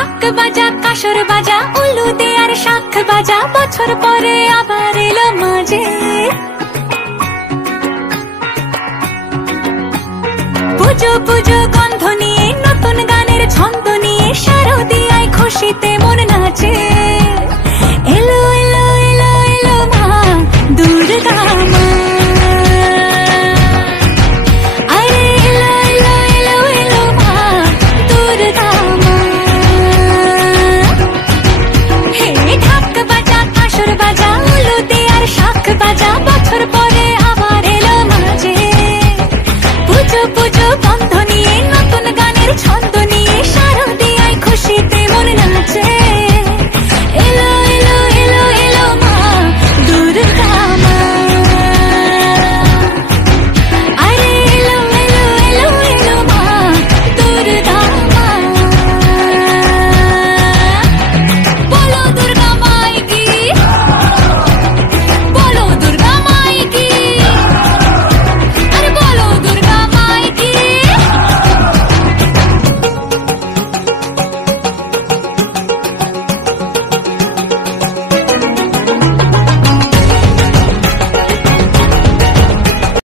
ঢাক বাজা কাসর বাজা উলু দে আর শাখ বাজা, বছর পরে আবার এলো মাঝে। পুজো পুজো গন্ধ নিয়ে নতুন গানের ছন্দ নিয়ে শারদীয়